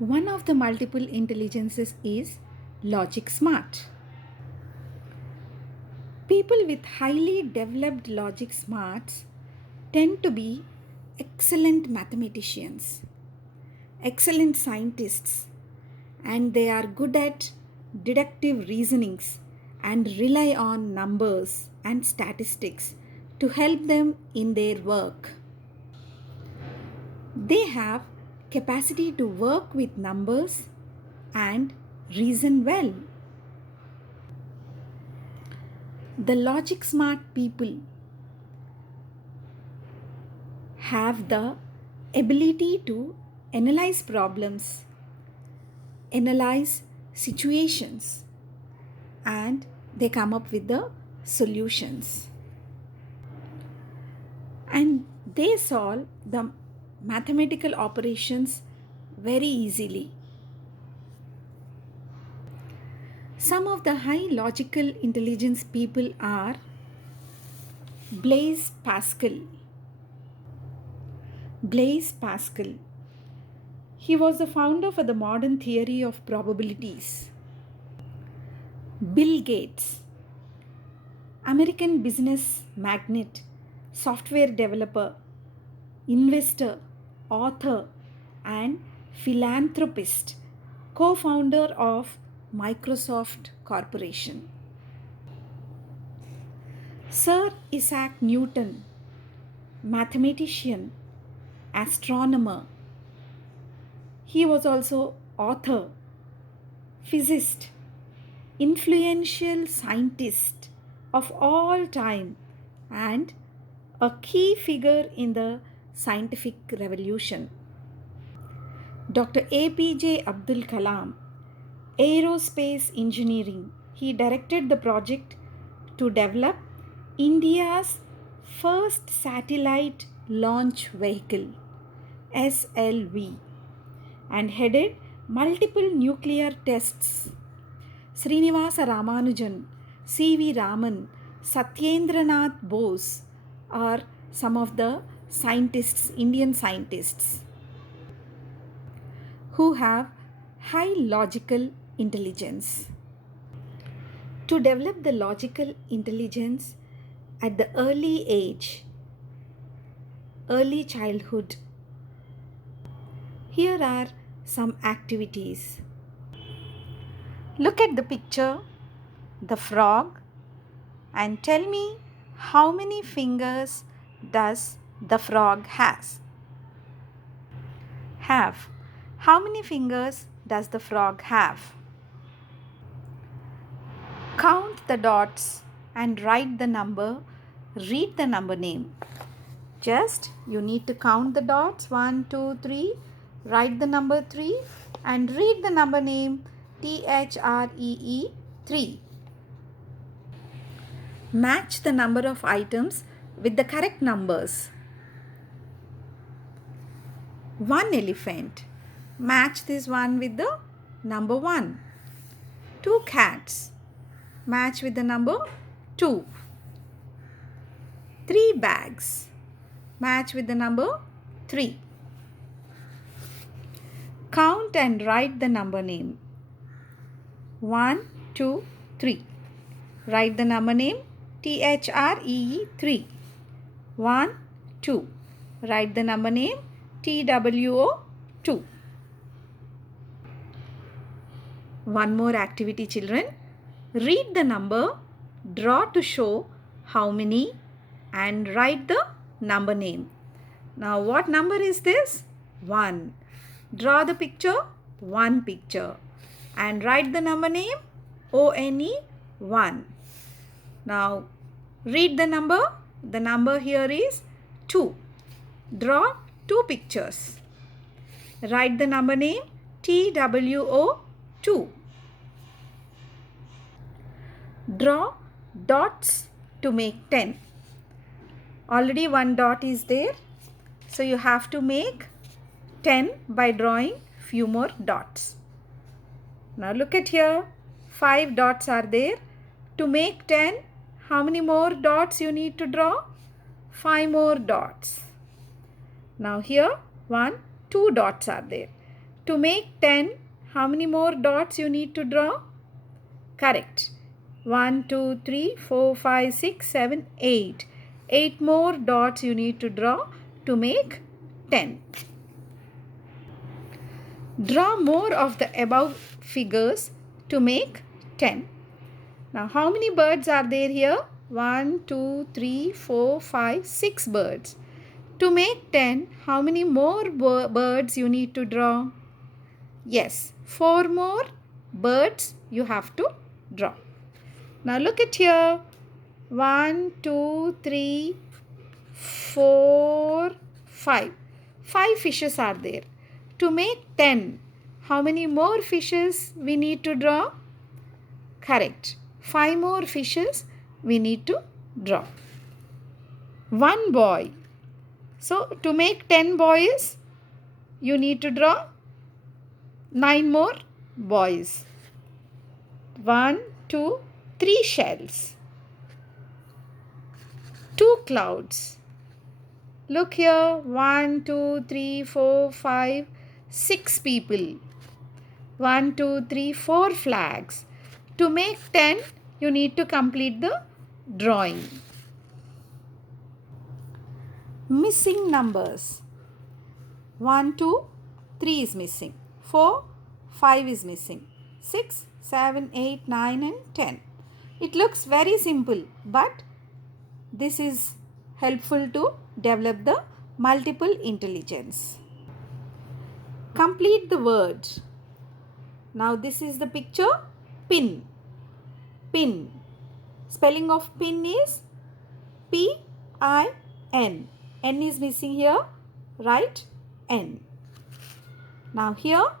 One of the multiple intelligences is logic smart. People with highly developed logic smarts tend to be excellent mathematicians, excellent scientists, and they are good at deductive reasonings and rely on numbers and statistics to help them in their work. They have capacity to work with numbers and reason well. The logic smart people have the ability to analyze problems, analyze situations, and they come up with the solutions. And they solve the mathematical operations very easily. Some of the high logical intelligence people are Blaise Pascal. Blaise Pascal. He was the founder for the modern theory of probabilities. Bill Gates, American business magnate, software developer, investor, author, and philanthropist, co-founder of Microsoft Corporation. Sir Isaac Newton, mathematician, astronomer. He was also author, physicist, influential scientist of all time, and a key figure in the scientific revolution. Dr. APJ Abdul Kalam, aerospace engineering. He directed the project to develop India's first satellite launch vehicle, SLV, and headed multiple nuclear tests. Srinivasa Ramanujan, C.V. Raman, Satyendranath Bose are some of the scientists, Indian scientists, who have high logical intelligence. To develop the logical intelligence at the early age, early childhood, here are some activities. Look at the picture, the frog, and tell me how many fingers does the frog have? How many fingers does the frog have? Count the dots and write the number. Read the number name. Just you need to count the dots 1, 2, 3. Write the number 3 and read the number name THREE 3. Match the number of items with the correct numbers. 1 elephant. Match this one with the number 1. 2 cats. Match with the number 2. 3 bags. Match with the number 3. Count and write the number name. 1, 2, 3. Write the number name THREE 3. 1, 2. Write the number name TWO 2. One more activity, children. Read the number, draw to show how many, and write the number name. Now what number is this? 1. Draw the picture, 1 picture, and write the number name ONE 1. Now read the number. The number here is 2. Draw 2 pictures. Write the number name TWO 2. Draw dots to make 10. Already 1 dot is there. So you have to make 10 by drawing few more dots. Now look at here. 5 dots are there. To make 10, how many more dots you need to draw? 5 more dots. Now here 1, 2 dots are there. To make 10, how many more dots you need to draw? Correct. 1, 2, 3, 4, 5, 6, 7, 8. 8 more dots you need to draw to make 10. Draw more of the above figures to make 10. Now, how many birds are there here? 1, 2, 3, 4, 5, 6 birds. To make 10, how many more birds you need to draw? Yes, 4 more birds you have to draw. Now, look at here. 1, 2, 3, 4, 5. 5 fishes are there. To make 10, how many more fishes we need to draw? Correct. 5 more fishes we need to draw. 1 boy. So, to make 10 boys, you need to draw 9 more boys. 1, 2, 3 shells. 2 clouds. Look here. 1, 2, 3, 4, 5, 6 people. 1, 2, 3, 4 flags. To make 10, you need to complete the drawing. Missing numbers. 1, 2, 3 is missing. 4, 5 is missing. 6, 7, 8, 9 and 10. It looks very simple, but this is helpful to develop the multiple intelligence. Complete the word. Now this is the picture. Pin. Pin. Spelling of pin is P-I-N. N is missing here. Write N. Now here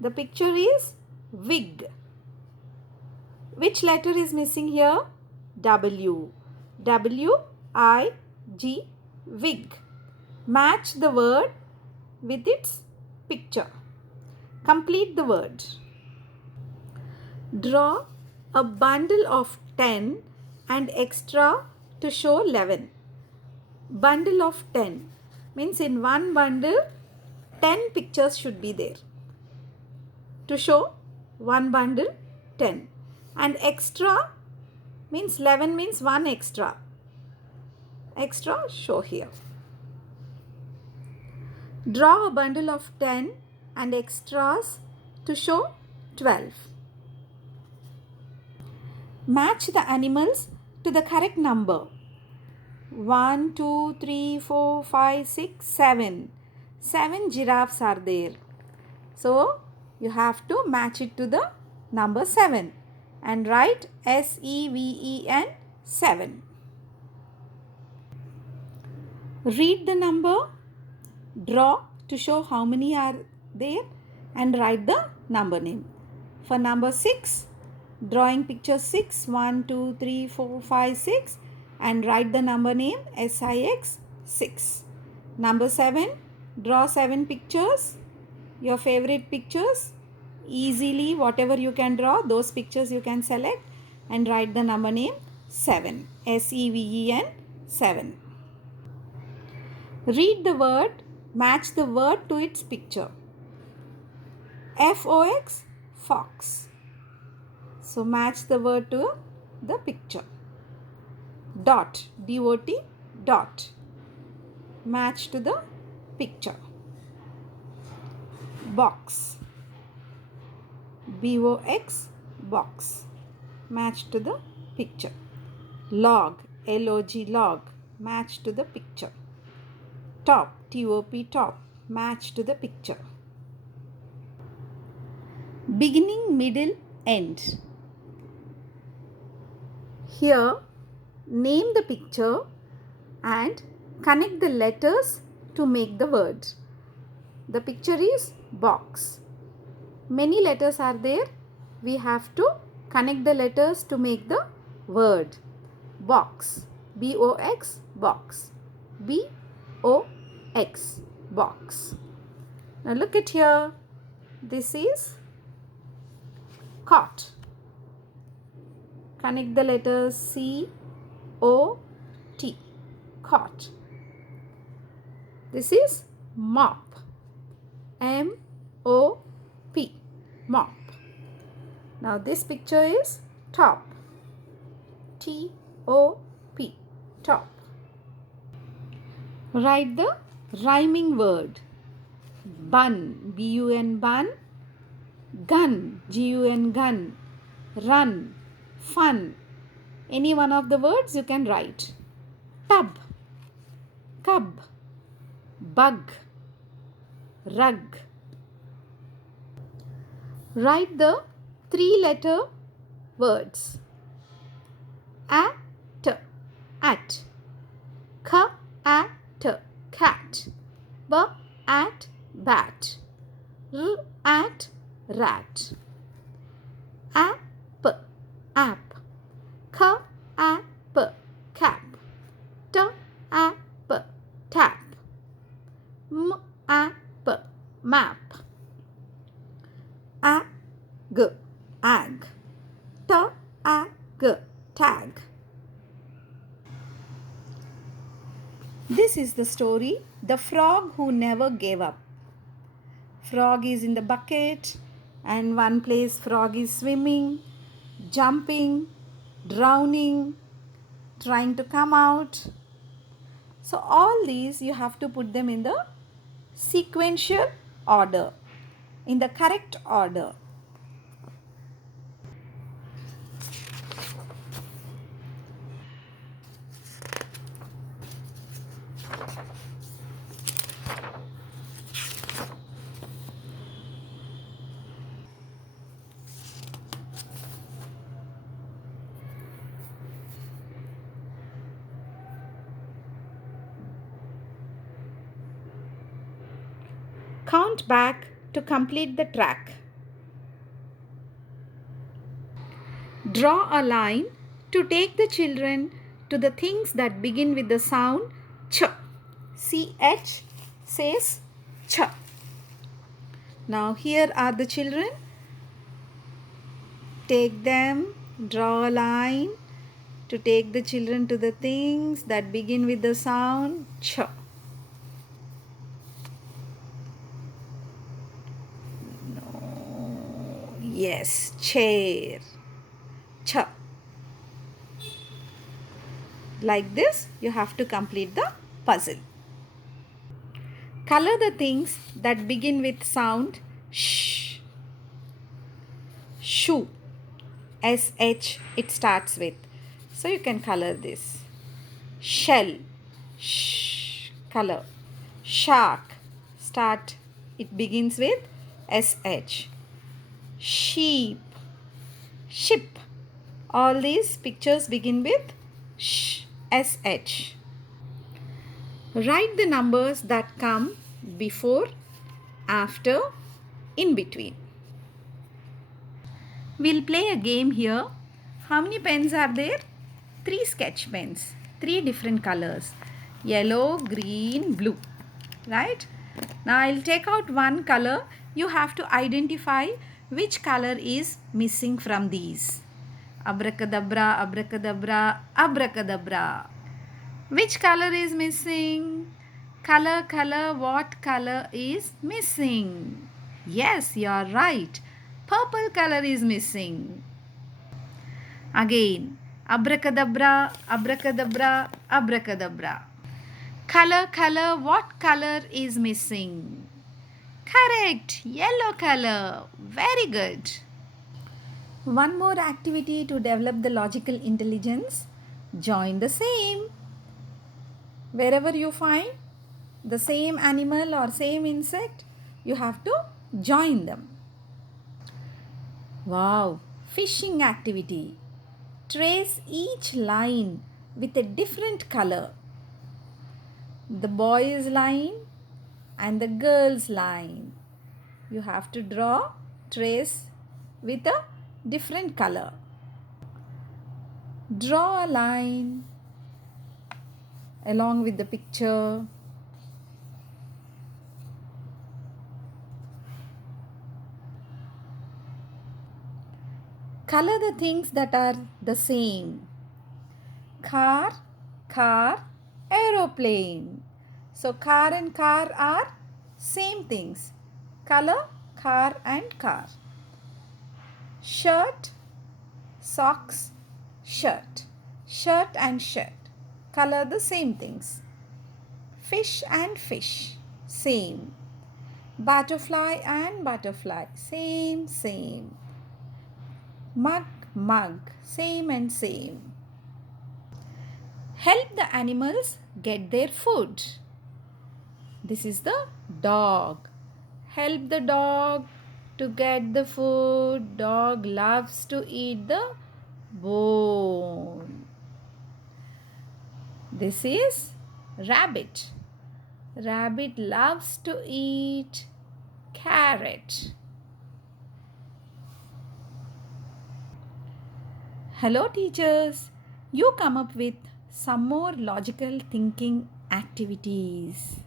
the picture is wig. Which letter is missing here? W. W-I-G. Wig. Match the word with its picture. Complete the word. Draw a bundle of 10 and extra to show 11. Bundle of 10 means in one bundle 10 pictures should be there. To show one bundle 10. And extra means 11 means one extra. Extra show here. Draw a bundle of 10 and extras to show 12. Match the animals to the correct number. 1, 2, 3, 4, 5, 6, 7. 7 giraffes are there. So, you have to match it to the number 7 and write S-E-V-E-N 7. Read the number, draw to show how many are there and write the number name. For number 6, drawing picture 6, 1, 2, 3, 4, 5, 6 and write the number name SIX 6. Number 7, draw 7 pictures, your favorite pictures. Easily whatever you can draw, those pictures you can select and write the number name 7. S-E-V-E-N 7. Read the word, match the word to its picture. F-O-X, fox. So match the word to the picture. Dot, D-O-T, dot. Match to the picture. Box. B-O-X, box. Match to the picture. Log, L-O-G, log. Match to the picture. Top, T-O-P, top. Match to the picture. Beginning, middle, end. Here, name the picture and connect the letters to make the word. The picture is box. Many letters are there. We have to connect the letters to make the word. Box. B-O-X, box. B-O-X, box. Now look at here. This is cot. Connect the letters C-O-T, cot. This is mop. M-O-P. mop. Now this picture is top. T-O-P, top. Write the rhyming word. Bun, B-U-N, bun. Gun, G-U-N, gun. Run, fun. Any one of the words you can write. Tub, cub, bug, rug. Write the 3-letter words. At, at. At, cat. At, bat. At, rat. App, app. App, cap. App, tap. App, map. Ag, ag. Tag. This is the story, The Frog Who Never Gave Up. Frog is in the bucket, and one place frog is swimming, jumping, drowning, trying to come out. So all these you have to put them in the sequential order, in the correct order. Count back to complete the track. Draw a line to take the children to the things that begin with the sound ch. CH says ch. Now here are the children. Take them, draw a line to take the children to the things that begin with the sound ch. Yes, chair. Ch. Like this, you have to complete the puzzle. Color the things that begin with sound sh. Shoe. SH it starts with. So you can color this. Shell. Sh. Color. Shark. Start. It begins with SH. Sheep, ship. All these pictures begin with sh, sh. Write the numbers that come before, after, in between. We'll play a game here. How many pens are there? 3 sketch pens, 3 different colors. Yellow, green, blue. Right? Now I'll take out one color. You have to identify which color is missing from these. Abracadabra, abracadabra, abracadabra. Which color is missing? Color, what color is missing? Yes, you are right. Purple color is missing. Again, abracadabra, abracadabra, abracadabra. Color, what color is missing? Correct, yellow color. Very good. One more activity to develop the logical intelligence. Join the same. Wherever you find the same animal or same insect, you have to join them. Wow, fishing activity. Trace each line with a different color. The boy's line and the girl's line. You have to trace with a different color. Draw a line along with the picture. Color the things that are the same. Car, aeroplane. So car and car are same things. Color car and car. Shirt, socks, shirt. Shirt and shirt. Color the same things. Fish and fish. Same. Butterfly and butterfly. Same, same. Mug, mug. Same and same. Help the animals get their food. This is the dog. Help the dog to get the food. Dog loves to eat the bone. This is rabbit. Rabbit loves to eat carrot. Hello teachers. You come up with some more logical thinking activities.